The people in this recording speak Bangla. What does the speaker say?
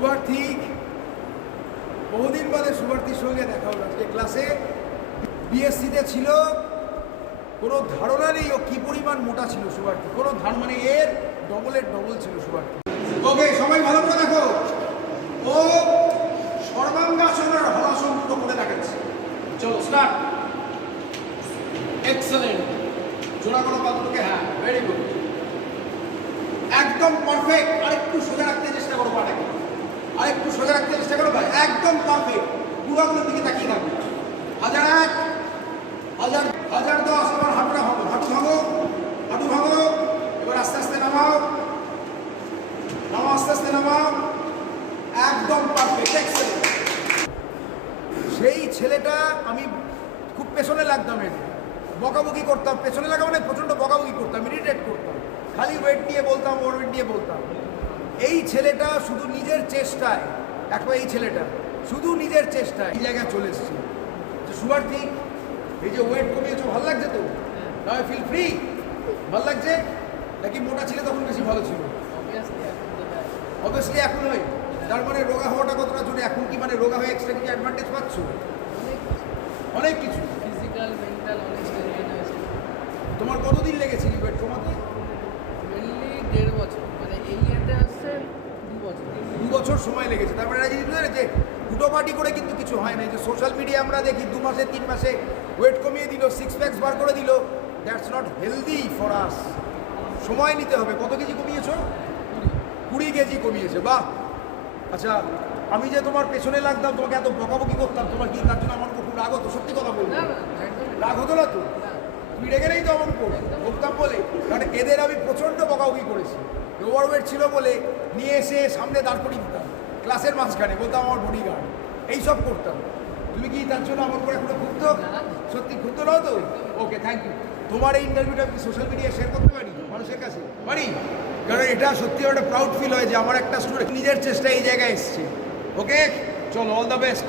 শুভার্থী বহুদিন বাদে শুভার্থীর সঙ্গে দেখা হলো আজকে ক্লাসে। বিএসসিতে ছিল, কোনো ধারণা নেই ও কি পরিমাণ মোটা ছিল শুভার্থী, কোনো মানে এর ডবলের ডবল ছিল শুভার্থী। ওকে, সবাই ভালো করে দেখো, ও সর্বাঙ্গাসনের হলাসন পুরো করে দেখাচ্ছে। চলো স্টার্ট। এক্সেলেন্ট, জোড়া করো পাদুকে, হ্যাঁ ভেরি গুড, একদম পারফেক্ট। আরেকটু সোজা রাখতে চেষ্টা করো পাটাকে, আরেকটু সোজা রাখতে চেষ্টা করো ভাই, একদম পারফেক্ট। পুরোগুলোর দিকে তাকিয়ে থাকবে। 1001, 1010, এবার হাঁটুটা ভাঙো, হাঁটু ভাঙো, হাঁটু ভাঙো। এবার আস্তে আস্তে নামাও, নামাও, আস্তে আস্তে নামাও, একদম পারফেক্ট, এক্সেলেন্ট। সেই ছেলেটা আমি খুব পেছনে লাগতাম, এর বকাবকি করতাম, পেছনে লাগা মানে প্রচণ্ড বকাবকি করতাম, ইরিটেট করতাম, খালি ওয়েট দিয়ে বলতাম, ওর ওয়েট দিয়ে বলতাম। এই ছেলেটা শুধু নিজের চেষ্টায়, দেখো এই ছেলেটা শুধু নিজের চেষ্টায় এই জায়গায় চলে এসেছে। শুভার্থী, এই যে ওয়েট কমিয়েছো, ভালো লাগছে তো? না ফিল ফ্রি, ভালো লাগছে নাকি মোটা ছিল তখন বেশি ভালো ছিল? অবভিয়াসলি এখন হয়। তার মানে রোগা হওয়াটা কতটা জন্য, এখন কি মানে রোগা হয়ে এক্সট্রা কিছু অ্যাডভান্টেজ পাচ্ছ? অনেক কিছু, ফিজিক্যাল মেন্টাল অনেক স্ট্রেনথ হয়েছে। তোমার কতদিন লেগেছে ওয়েট কমাতে? মেনলি 1.5 বছর, মানে এই ইয়াতে আসছে 2 বছর। 2 বছর সময় লেগেছে। তারপরে একটা জিনিস বুঝলেন যে দুটো পার্টি করে কিন্তু কিছু হয় না। যে সোশ্যাল মিডিয়া আমরা দেখি 2 মাসে 3 মাসে ওয়েট কমিয়ে দিল, 6 প্যাকস বার করে দিল, that's not healthy for us. সময় নিতে হবে। কত কেজি কমিয়েছো? 20 কেজি কমিয়েছে, বাহ। আচ্ছা, আমি যে তোমার পেছনে লাগতাম, তোমাকে এত বকাবকি করতাম, তোমার কি তার জন্য আমার খুব রাগ হতো? সত্যি কথা বলবো, না না একদম রাগ হতো না তো? তুমি রেগে নেই তো আমার উপর বলতাম বলে? কারণ এদের আমি প্রচণ্ড বকাবকি করেছি। ওভারওয়েট ছিল বলে নিয়ে এসে সামনে দাঁড় করিয়ে দিতাম ক্লাসের মাঝখানে, বলতাম আমার বডিগার্ড, এইসব করতাম। তুমি কি তার জন্য আমার উপর এখনো ক্ষুব্ধ? সত্যি ক্ষুব্ধ নাও তো? ওকে, থ্যাংক ইউ। তোমার এই ইন্টারভিউটা আমি সোশ্যাল মিডিয়ায় শেয়ার করতে পারি মানুষের কাছে? পারি, কারণ এটা সত্যি একটা প্রাউড ফিল হয় যে আমার একটা স্টুডেন্ট নিজের চেষ্টায় এই জায়গায় এসছে। ওকে, চলো, অল দ্য বেস্ট।